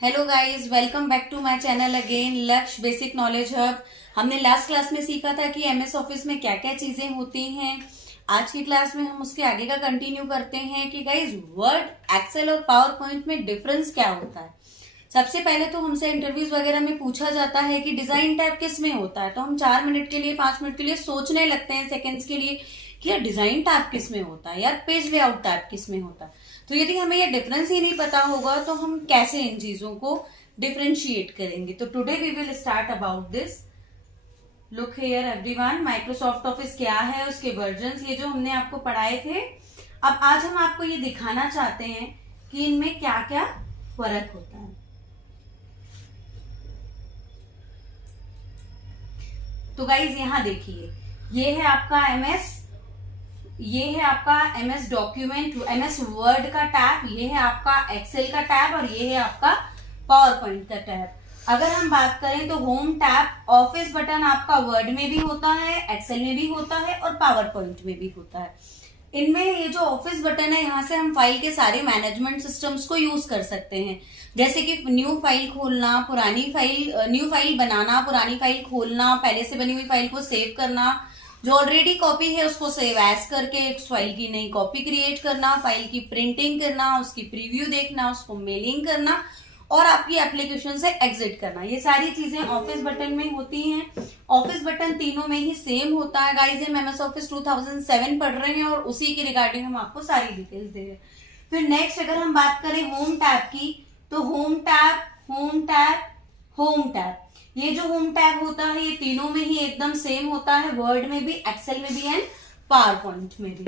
Hello guys, welcome back to my channel again Lakshya basic knowledge hub. हमने last class में सीखा था कि एमएस ऑफिस में क्या क्या चीजें होती हैं। आज की क्लास में हम उसके आगे का कंटिन्यू करते हैं कि गाइस वर्ड, एक्सेल और पावर पॉइंट में डिफरेंस क्या होता है। सबसे पहले तो हमसे इंटरव्यूज वगैरह में पूछा जाता है कि डिजाइन टैब किस में होता है, तो हम 4 मिनट के लिए 5 मिनट के लिए सोचने लगते हैं सेकेंड्स के लिए कि यार डिजाइन टैब किस में होता है, यार पेज लेआउट टैब किस में होता है। तो यदि हमें ये डिफरेंस ही नहीं पता होगा तो हम कैसे इन चीजों को डिफरेंशिएट करेंगे। तो today we will start about this. Look here everyone, Microsoft Office क्या है, उसके वर्जन्स, ये जो हमने आपको पढ़ाए थे। अब आज हम आपको ये दिखाना चाहते हैं कि इनमें क्या क्या फर्क होता है। तो गाइज यहाँ देखिए, ये है आपका एमएस, ये है आपका एमएस डॉक्यूमेंट, एमएस वर्ड का टैब, ये है आपका एक्सेल का टैब और ये है आपका पावर पॉइंट का टैब। अगर हम बात करें तो होम टैब, ऑफिस बटन आपका वर्ड में भी होता है, एक्सेल में भी होता है और पावर पॉइंट में भी होता है। इनमें ये जो ऑफिस बटन है, यहाँ से हम फाइल के सारे मैनेजमेंट सिस्टम्स को यूज कर सकते हैं, जैसे कि न्यू फाइल खोलना, पुरानी फाइल, न्यू फाइल बनाना, पुरानी फाइल खोलना, पहले से बनी हुई फाइल को सेव करना, जो ऑलरेडी कॉपी है उसको सेव एज करके एक फाइल की नई कॉपी क्रिएट करना, फाइल की प्रिंटिंग करना, उसकी प्रीव्यू देखना, उसको मेलिंग करना और आपकी एप्लीकेशन से एग्जिट करना। ये सारी चीजें ऑफिस बटन में होती हैं। ऑफिस बटन तीनों में ही सेम होता है गाइस। हम एमएस ऑफिस 2007 पढ़ रहे हैं और उसी के रिगार्डिंग हम आपको सारी डिटेल्स दे रहे हैं। फिर नेक्स्ट अगर हम बात करें होम टैब की, तो home tab, home tab, home tab, ये जो होम टैब होता है ये तीनों में ही एकदम सेम होता है, वर्ड में भी, एक्सेल में भी एंड पावर पॉइंट में भी।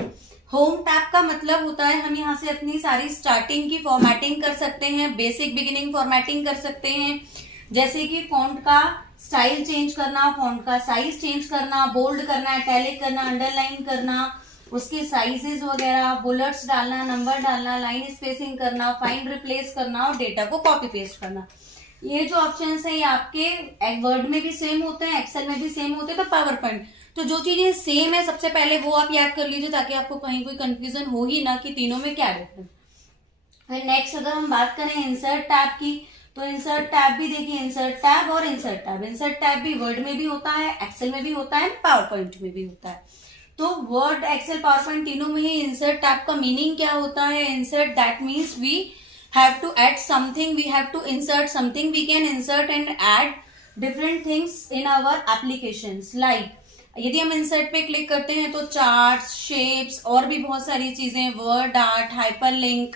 होम टैब का मतलब होता है हम यहाँ से अपनी सारी स्टार्टिंग की फॉर्मेटिंग कर सकते हैं, बेसिक बिगिनिंग फॉर्मेटिंग कर सकते हैं, जैसे कि फॉन्ट का स्टाइल चेंज करना, फॉन्ट का साइज चेंज करना, बोल्ड करना, इटैलिक करना, अंडरलाइन करना, उसके साइजेस वगैरह, बुलेट्स डालना, नंबर डालना, लाइन स्पेसिंग करना, फाइंड रिप्लेस करना और डेटा को कॉपी पेस्ट करना। ये जो ऑप्शंस है ये आपके वर्ड में भी सेम होते हैं, एक्सेल में भी सेम होते हैं। तो पावर पॉइंट, तो जो चीजें सेम है सबसे पहले वो आप याद कर लीजिए ताकि आपको कहीं कोई कंफ्यूजन हो ही ना कि तीनों में क्या डिफरेंस। फिर नेक्स्ट अगर हम बात करें इंसर्ट टैब की, तो इंसर्ट टैब भी देखिए, इंसर्ट टैब और इंसर्ट टैब, इंसर्ट टैब भी वर्ड में भी होता है, एक्सेल में भी होता है, पावर पॉइंट में भी होता है। तो वर्ड, एक्सेल, पावर पॉइंट तीनों में ही इंसर्ट टैब का मीनिंग क्या होता है। Insert that means we have to add something, we have to insert something, we can insert and add different things in our applications, like यदि हम insert पे क्लिक करते हैं तो चार्ट्स, शेप्स और भी बहुत सारी चीजें, word art, hyperlink,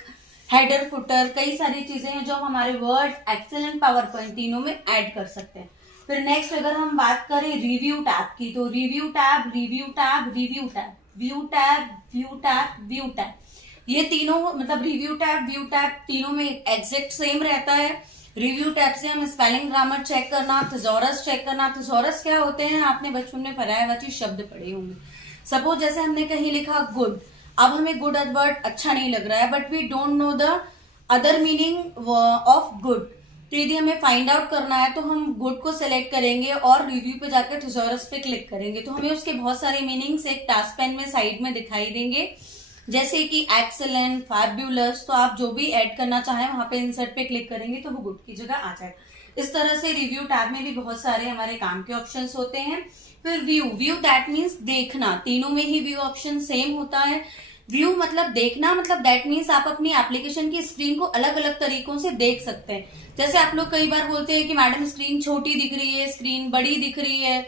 header, footer, कई सारी चीजें हैं जो हमारे Word, Excel and PowerPoint तीनों में ऐड कर सकते हैं। फिर नेक्स्ट अगर हम बात करें रिव्यू टैब की, तो review tab, review tab, review tab, view tab, view tab, view tab, ये तीनों मतलब रिव्यू टैब, व्यू टैब तीनों में एग्जैक्ट सेम रहता है। रिव्यू टैब से हम स्पेलिंग, ग्रामर चेक करना, थिसॉरस चेक करना। थिसॉरस क्या होते हैं, आपने बचपन में परायावाची शब्द पढ़े होंगे। सपोज जैसे हमने कहीं लिखा गुड, अब हमें गुड वर्ड अच्छा नहीं लग रहा है, but we don't know the other meaning of good. तो यदि हमें फाइंड आउट करना है तो हम गुड को सिलेक्ट करेंगे और रिव्यू पे जाकर थिसॉरस पे क्लिक करेंगे, तो हमें उसके बहुत सारे मीनिंग्स एक टास्क पेन में साइड में दिखाई देंगे, जैसे कि एक्सेलेंट, फैब्यूलस। तो आप जो भी ऐड करना चाहें वहां पे इंसर्ट पे क्लिक करेंगे तो वो गुड की जगह आ जाएगा। इस तरह से रिव्यू टैब में भी बहुत सारे हमारे काम के ऑप्शंस होते हैं। फिर व्यू, व्यू दैट मीन्स देखना, तीनों में ही व्यू ऑप्शन सेम होता है। व्यू मतलब देखना, मतलब दैट मीन्स आप अपनी एप्लीकेशन की स्क्रीन को अलग अलग तरीकों से देख सकते हैं। जैसे आप लोग कई बार बोलते हैं कि मैडम स्क्रीन छोटी दिख रही है, स्क्रीन बड़ी दिख रही है,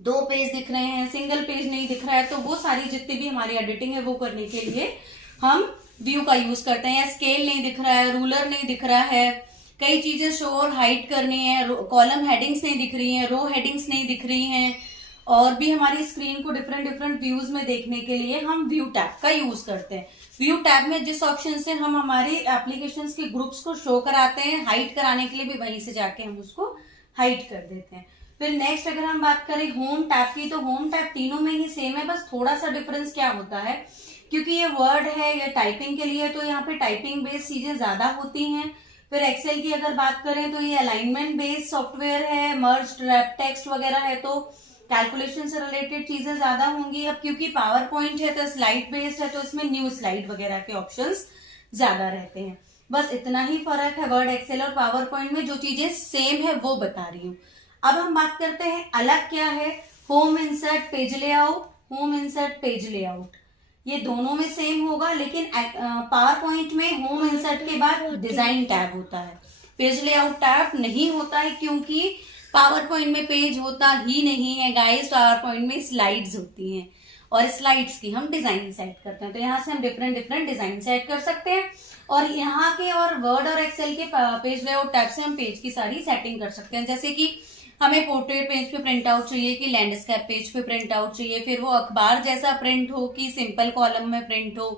2 पेज दिख रहे हैं, सिंगल पेज नहीं दिख रहा है, तो वो सारी जितनी भी हमारी एडिटिंग है वो करने के लिए हम व्यू का यूज करते हैं। या स्केल नहीं दिख रहा है, रूलर नहीं दिख रहा है, कई चीजें शो और हाइड करनी है, कॉलम हेडिंग्स नहीं दिख रही हैं, रो हेडिंग्स नहीं दिख रही हैं, और भी हमारी स्क्रीन को डिफरेंट डिफरेंट व्यूज में देखने के लिए हम व्यू टैब का यूज करते हैं। व्यू टैब में जिस ऑप्शन से हम हमारी एप्लीकेशंस के ग्रुप्स को शो कराते हैं, हाइड कराने के लिए भी वहीं से जाके हम उसको हाइड कर देते हैं। फिर नेक्स्ट अगर हम बात करें होम टैब की, तो होम टैब तीनों में ही सेम है, बस थोड़ा सा डिफरेंस क्या होता है, क्योंकि ये वर्ड है, ये टाइपिंग के लिए, तो यहाँ पे टाइपिंग बेस्ड चीजें ज्यादा होती हैं। फिर एक्सेल की अगर बात करें तो ये अलाइनमेंट बेस्ड सॉफ्टवेयर है, मर्ज, रैप टेक्स्ट वगैरह है, तो कैलकुलेशन से रिलेटेड चीजें ज्यादा होंगी। अब क्योंकि पावर पॉइंट है तो स्लाइड बेस्ड है, तो इसमें न्यू स्लाइड वगैरह के ऑप्शंस ज्यादा रहते हैं। बस इतना ही फर्क है वर्ड, एक्सेल और पावर पॉइंट में। जो चीजें सेम है वो बता रही हूँ। अब हम बात करते हैं अलग क्या है। Home insert page layout, home insert page layout, ये दोनों में सेम होगा, लेकिन पावर पॉइंट में होम इंसर्ट के बाद डिजाइन टैब होता है, पेज लेआउट टैब नहीं होता है, क्योंकि पावर पॉइंट में पेज होता ही नहीं है गाइस। पावर पॉइंट में स्लाइड्स होती हैं और स्लाइड्स की हम डिजाइन सेट करते हैं। तो यहाँ से हम डिफरेंट डिफरेंट डिजाइन सेट कर सकते हैं, और यहाँ के और वर्ड और एक्सेल के पेज लेआउट टैब से हम पेज की सारी सेटिंग कर सकते हैं। जैसे कि हमें पोर्ट्रेट पेज पे प्रिंट आउट चाहिए, कि लैंडस्केप पेज पे प्रिंट आउट चाहिए, फिर वो अखबार जैसा प्रिंट हो कि सिंपल कॉलम में प्रिंट हो।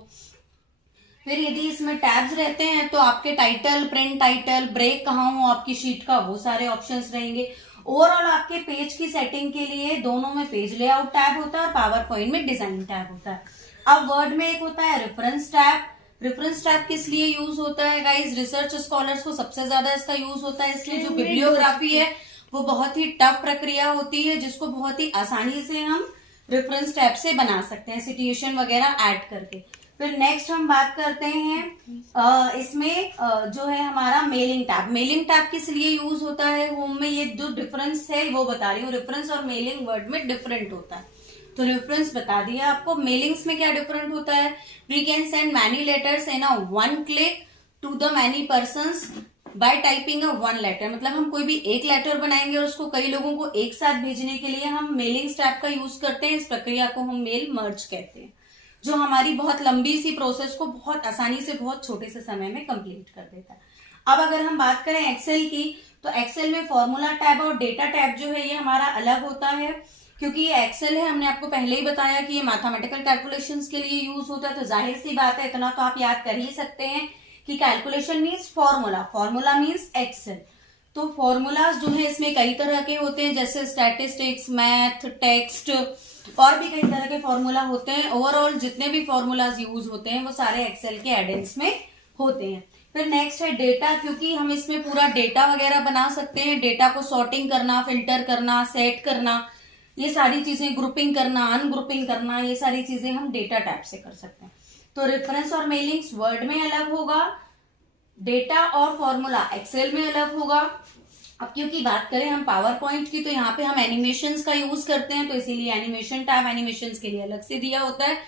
फिर यदि इसमें टैब्स रहते हैं तो आपके टाइटल, प्रिंट टाइटल, ब्रेक कहाँ हो आपकी शीट का, वो सारे ऑप्शंस रहेंगे। ओवरऑल आपके पेज की सेटिंग के लिए दोनों में पेज लेआउट टैब होता है और पावर पॉइंट में डिजाइन टैब होता है। अब वर्ड में एक होता है रेफरेंस टैब। रेफरेंस टैब किस लिए यूज होता है गाइज? रिसर्च स्कॉलर्स को सबसे ज्यादा इसका यूज होता है, इसलिए जो बिब्लियोग्राफी है वो बहुत ही टफ प्रक्रिया होती है, जिसको बहुत ही आसानी से हम रेफरेंस टैब से बना सकते हैं, सिचुएशन वगैरह ऐड करके। फिर नेक्स्ट हम बात करते हैं इसमें जो है हमारा मेलिंग टैब। मेलिंग टैब किस लिए यूज होता है होम में, ये जो डिफरेंस है वो बता रही हूँ। रेफरेंस और मेलिंग वर्ड में डिफरेंट होता है, तो रेफरेंस बता दिया आपको। मेलिंग्स में क्या डिफरेंट होता है? We can send many letters in a one click to the many persons by typing a one letter. मतलब हम कोई भी एक लेटर बनाएंगे और उसको कई लोगों को एक साथ भेजने के लिए हम मेलिंग टैब का यूज करते हैं। इस प्रक्रिया को हम मेल मर्ज कहते हैं, जो हमारी बहुत लंबी सी प्रोसेस को बहुत आसानी से बहुत छोटे से समय में कंप्लीट कर देता है। अब अगर हम बात करें एक्सेल की, तो एक्सेल में फॉर्मूला टैब और डेटा टैब जो है ये हमारा अलग होता है, क्योंकि ये एक्सेल है, हमने आपको पहले ही बताया कि ये मैथमेटिकल कैलकुलेशंस के लिए यूज होता है। तो जाहिर सी बात है, इतना तो आप याद कर ही सकते हैं कि calculation means formula, formula means Excel. तो फॉर्मूलाज जो है इसमें कई तरह के होते हैं, जैसे स्टैटिस्टिक्स, मैथ, टेक्स्ट, और भी कई तरह के फॉर्मूला होते हैं। ओवरऑल जितने भी फॉर्मूलाज यूज होते हैं वो सारे एक्सेल के एडेंस में होते हैं। फिर नेक्स्ट है डेटा, क्योंकि हम इसमें पूरा डेटा वगैरह बना सकते हैं। डेटा को सॉर्टिंग करना, फिल्टर करना, सेट करना, ये सारी चीजें, ग्रुपिंग करना, अनग्रुपिंग करना, ये सारी चीजें हम डेटा टैब से कर सकते हैं। तो रेफरेंस और मेलिंग्स वर्ड में अलग होगा, डेटा और फॉर्मूला एक्सेल में अलग होगा। अब क्योंकि बात करें हम पावर पॉइंट की, तो यहाँ पे हम एनिमेशंस का यूज करते हैं, तो इसीलिए एनिमेशन टैब एनिमेशंस के लिए अलग से दिया होता है।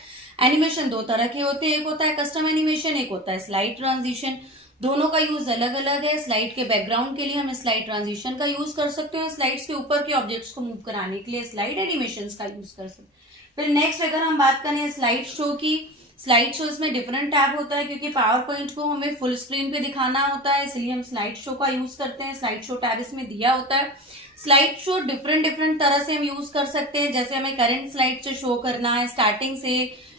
एनिमेशन दो तरह के होते हैं, एक होता है कस्टम एनिमेशन, एक होता है स्लाइड ट्रांजिशन। दोनों का यूज अलग अलग है। स्लाइड के बैकग्राउंड के लिए हम स्लाइड ट्रांजिशन का यूज कर सकते हैं, स्लाइड्स के ऊपर के ऑब्जेक्ट्स को मूव कराने के लिए स्लाइड एनिमेशंस का यूज कर सकते हैं। फिर नेक्स्ट अगर हम बात करें स्लाइड शो की, स्लाइड शो इसमें डिफरेंट टैब होता है, क्योंकि पावर पॉइंट को हमें फुल स्क्रीन पे दिखाना होता है, इसलिए हम स्लाइड शो का यूज करते हैं। स्लाइड शो टैब इसमें दिया होता है। स्लाइड शो डिफरेंट डिफरेंट तरह से हम यूज कर सकते हैं, जैसे हमें करंट स्लाइड से शो करना है, स्टार्टिंग से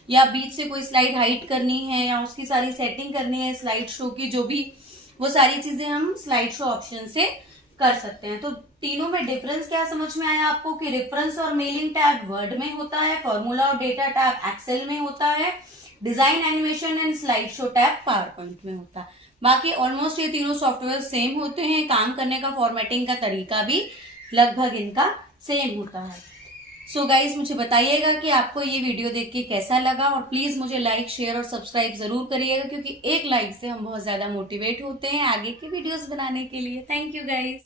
या बीच से कोई स्लाइड हाइड करनी है, या उसकी सारी सेटिंग करनी है स्लाइड शो की, जो भी वो सारी चीजें हम स्लाइड शो ऑप्शन से कर सकते हैं। तो तीनों में डिफरेंस क्या समझ में आया आपको, कि रेफरेंस और मेलिंग टैब वर्ड में होता है, फॉर्मूला और डेटा टैब एक्सेल में होता है, design, animation and slide show tab power point में होता है। बाकी ऑलमोस्ट ये तीनों सॉफ्टवेयर सेम होते हैं, काम करने का, फॉर्मेटिंग का तरीका भी लगभग इनका सेम होता है। सो गाइज मुझे बताइएगा कि आपको ये वीडियो देख के कैसा लगा, और प्लीज मुझे लाइक, शेयर और सब्सक्राइब जरूर करिएगा, क्योंकि एक लाइक से हम बहुत ज्यादा मोटिवेट होते हैं आगे की वीडियोस बनाने के लिए। Thank you guys.